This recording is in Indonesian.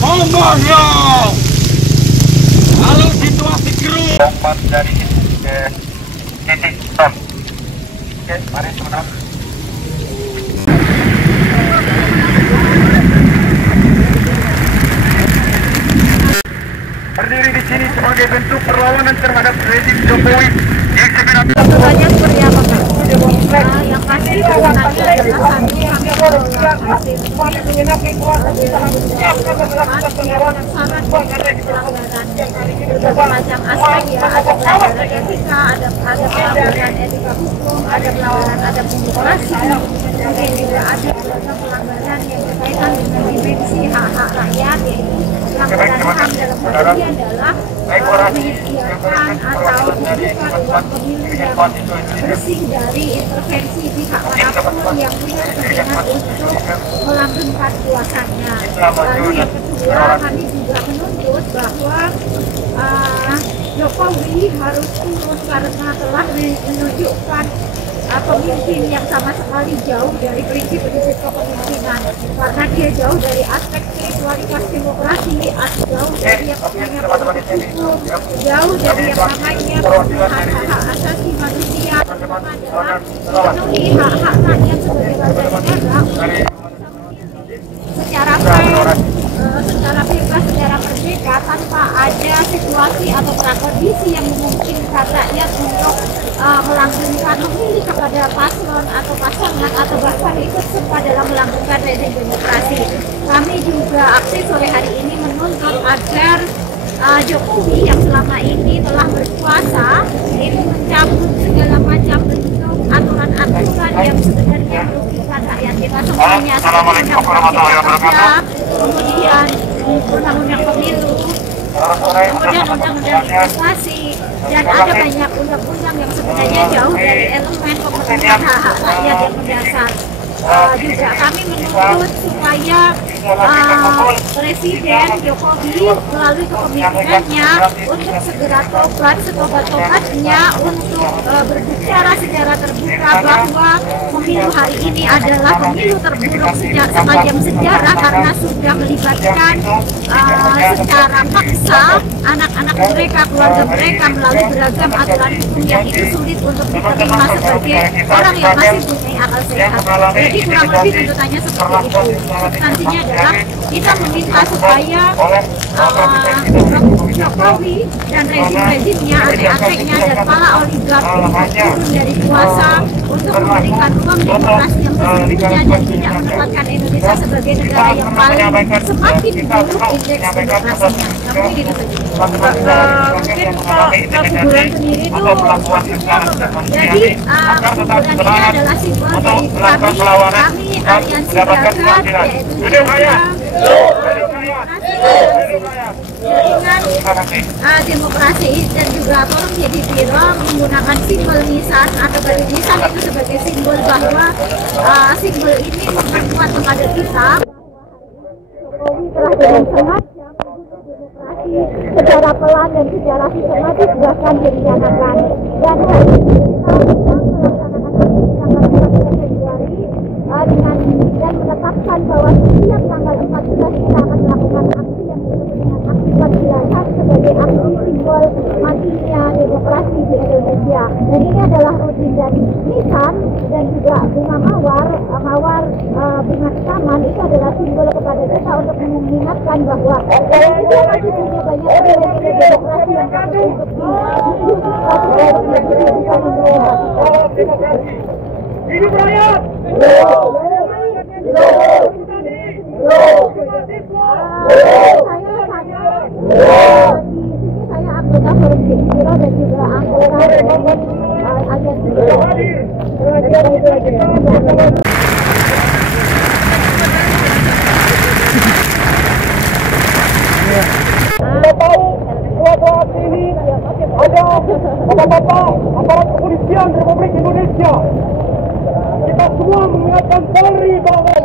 Monggo. Lalu situasi kru dari titik stop. Oke, mari teman-teman. Berdiri di sini sebagai bentuk perlawanan terhadap rezim Jokowi yang sebenarnya. Tuntutannya seperti apa, Pak? Yang pasti tuntutannya adalah kami saran berbagai macam aspek ya, ada pelanggaran etika, ada pelanggaran etika hukum, ada pelanggaran adab demokrasi, kemudian juga ada pelanggaran yang berkaitan dengan dimensi hak-hak rakyat, yaitu pelanggaran HAM dalam hal ini adalah menyediakan atau membuka ruang pemilu yang bersih dari intervensi pihak manapun yang punya kepentingan untuk melanggengkan kuasanya. Lalu yang kedua, kami juga menuntut bahwa Jokowi harus turun karena telah menunjukkan pemimpin yang sama sekali jauh dari prinsip-prinsip kepemimpinan, karena dia jauh dari aspek spiritualitas demokrasi, jauh dari yang namanya hukum, jauh dari yang namanya pemenuhan hak asasi manusia, adalah memenuhi hak-hak rakyat sebagai warga negara secara fair, secara bebas, secara merdeka, tanpa ada situasi atau prakondisi yang memungkinkan rakyat untuk melanggengkan memilih kepada paslon atau pasangan atau bahkan ikut serta dalam melanggengkan rezim demokrasi. Kami juga aksi sore hari ini menuntut agar Jokowi yang selama ini telah berkuasa itu mencabut segala macam bentuk aturan-aturan yang sebenarnya merugikan rakyat kita semuanya, seperti undang-undang kemudian undang-undang pemilu, kemudian undang-undang investasi, dan ada banyak undang-undang yang sebenarnya jauh dari elemen pemenuhan hak-hak rakyat yang mendasar. Juga kami menuntut supaya Presiden Jokowi melalui kepemimpinannya untuk segera tobat setobat-tobatnya untuk berbicara secara terbuka bahwa pemilu hari ini adalah pemilu terburuk sepanjang sejarah karena sudah melibatkan secara paksa anak-anak mereka, keluarga mereka melalui beragam aturan hukum yang itu sulit untuk diterima sebagai orang yang masih punya akal sehat. Jadi kurang lebih tuntutannya seperti itu. Substansinya adalah kita meminta supaya Jokowi dan rezim-rezimnya, adik-adiknya dan para oligarki turun dari kuasa untuk memberikan ruang demokrasi yang sesungguhnya dan tidak menempatkan Indonesia sebagai negara yang paling semakin buruk indeks demokrasinya. Namun ini saja. Mungkin kuburan sendiri itu jadi kuburan ini adalah simbol dari kami aliansi Braga, yaitu jaringan demokrasi dan juga forum jadi biro menggunakan simbol nisan atau garis nisan itu sebagai simbol bahwa simbol ini memperkuat kepada kita Jokowi telah dengan sengaja demokrasi secara pelan dan secara sistematis bahkan direncanakan, dan hari ini kita sedang melaksanakan tanggal 14 Februari dan menetapkan bahwa setiap tanggal 14 kita akan melakukan aksi yang disebut dengan aksi 14-an sebagai aksi simbol matinya demokrasi di Indonesia. Dan ini adalah rutin dari nisan dan juga bunga mawar bunga taman itu adalah simbol kepada kita untuk mengingatkan bahwa Indonesia masih punya banyak nilai-nilai demokrasi yang patut untuk demokrasi. Hidup rakyat! Saya anggota Forum Jadi Biro dan juga anggota agensi. Kita tahu bahwa aksi ini ada bapak-bapak aparat kepolisian Republik Indonesia. Kita semua mengingatkan Polri bahwa